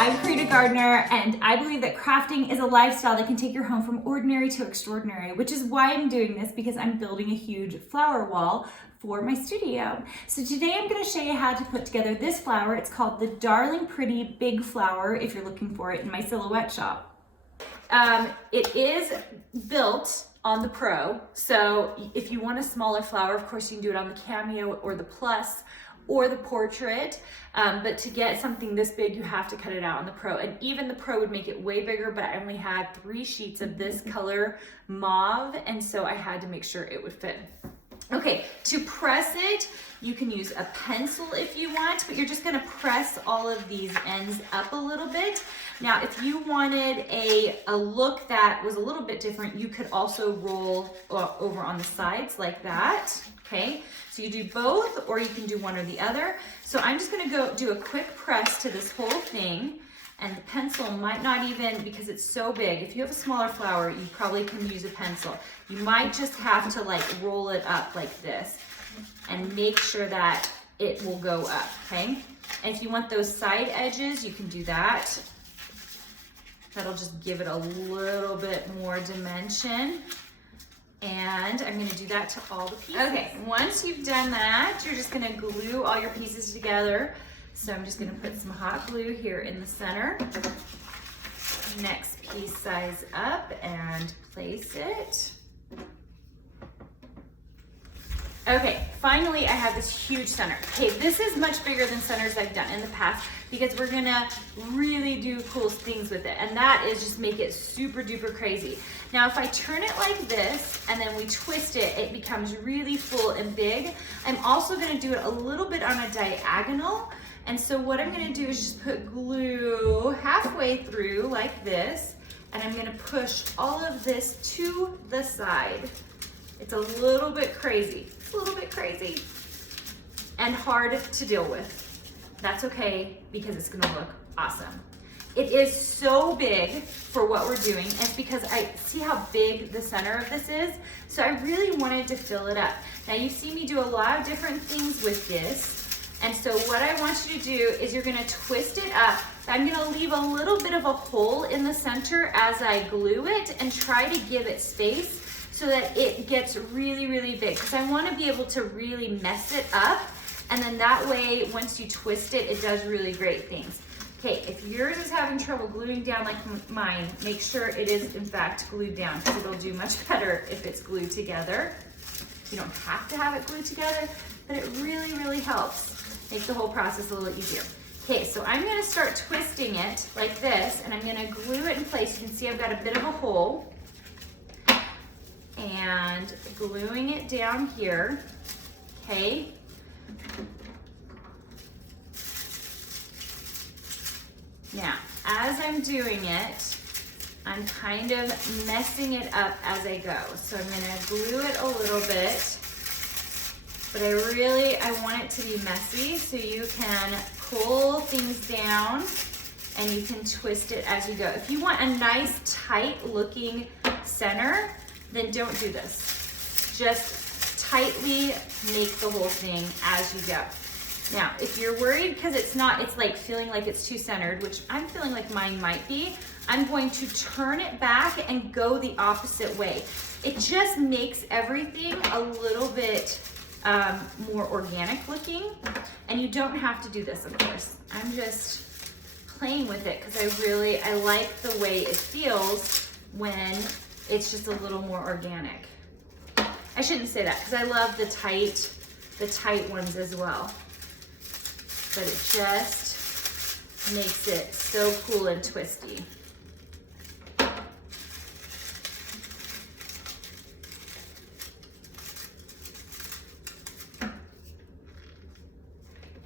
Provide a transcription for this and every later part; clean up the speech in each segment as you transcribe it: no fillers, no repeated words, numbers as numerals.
I'm Karina Gardner, and I believe that crafting is a lifestyle that can take your home from ordinary to extraordinary, which is why I'm doing this, because I'm building a huge flower wall for my studio. So today I'm going to show you how to put together this flower. It's called the Darling Pretty Big Flower if you're looking for it in my silhouette shop. It is built on the Pro, so if you want a smaller flower, of course you can do it on the Cameo or the Plus or the Portrait, but to get something this big you have to cut it out on the Pro, and even the Pro would make it way bigger, but I only had 3 sheets of this color mauve, and so I had to make sure it would fit. Okay, to press it, you can use a pencil if you want, but you're just gonna press all of these ends up a little bit. Now, if you wanted a look that was a little bit different, you could also roll over on the sides like that, okay? So you do both, or you can do one or the other. So I'm just gonna go do a quick press to this whole thing, and the pencil might not even, because it's so big, if you have a smaller flower, you probably can use a pencil. You might just have to like roll it up like this and make sure that it will go up, okay? And if you want those side edges, you can do that. That'll just give it a little bit more dimension. And I'm gonna do that to all the pieces. Okay, once you've done that, you're just gonna glue all your pieces together. So I'm just gonna put some hot glue here in the center. Next piece size up and place it. Okay, finally I have this huge center. Okay, this is much bigger than centers I've done in the past because we're gonna really do cool things with it, and that is just make it super duper crazy. Now if I turn it like this and then we twist it, it becomes really full and big. I'm also gonna do it a little bit on a diagonal, and so what I'm gonna do is just put glue halfway through like this, and I'm gonna push all of this to the side. It's a little bit crazy. It's a little bit crazy and hard to deal with. That's okay, because it's gonna look awesome. It is so big for what we're doing, and it's because I see how big the center of this is, so I really wanted to fill it up. Now you see me do a lot of different things with this, and so what I want you to do is you're gonna twist it up. I'm gonna leave a little bit of a hole in the center as I glue it and try to give it space so that it gets really, really big, because I want to be able to really mess it up, and then that way, once you twist it, it does really great things. Okay, if yours is having trouble gluing down like mine, make sure it is in fact glued down, because it'll do much better if it's glued together. You don't have to have it glued together, but it really, really helps make the whole process a little easier. Okay, so I'm gonna start twisting it like this, and I'm gonna glue it in place. You can see I've got a bit of a hole, and gluing it down here, okay? Now, as I'm doing it, I'm kind of messing it up as I go. So I'm gonna glue it a little bit, but I want it to be messy, so you can pull things down and you can twist it as you go. If you want a nice tight looking center, then don't do this. Just tightly make the whole thing as you go. Now, if you're worried because it's like feeling like it's too centered, which I'm feeling like mine might be, I'm going to turn it back and go the opposite way. It just makes everything a little bit more organic looking, and you don't have to do this, of course. I'm just playing with it because I like the way it feels when it's just a little more organic. I shouldn't say that because I love the tight ones as well. But it just makes it so cool and twisty.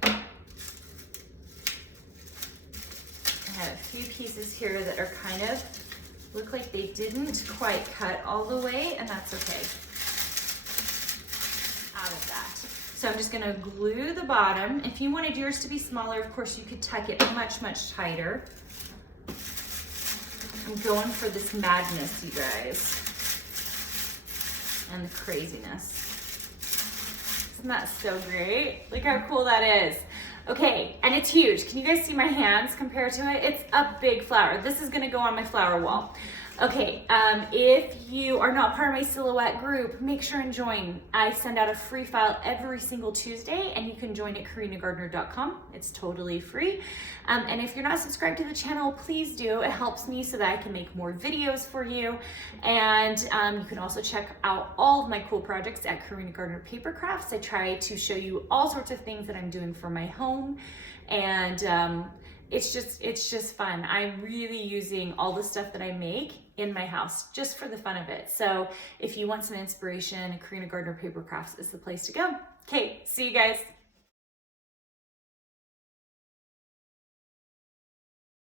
I have a few pieces here that are kind of look like they didn't quite cut all the way, and that's okay. Out of that. So I'm just gonna glue the bottom. If you wanted yours to be smaller, of course you could tuck it much, much tighter. I'm going for this madness, you guys, and the craziness. Isn't that so great? Look how cool that is. Okay, and it's huge. Can you guys see my hands compared to it? It's a big flower. This is gonna go on my flower wall. Okay, if you are not part of my silhouette group, make sure and join. I send out a free file every single Tuesday, and you can join at karinagardner.com. It's totally free. And if you're not subscribed to the channel, please do. It helps me so that I can make more videos for you. And you can also check out all of my cool projects at Karina Gardner Paper Crafts. I try to show you all sorts of things that I'm doing for my home, and it's just fun. I'm really using all the stuff that I make in my house just for the fun of it. So if you want some inspiration, Karina Gardner Paper Crafts is the place to go. Okay, see you guys.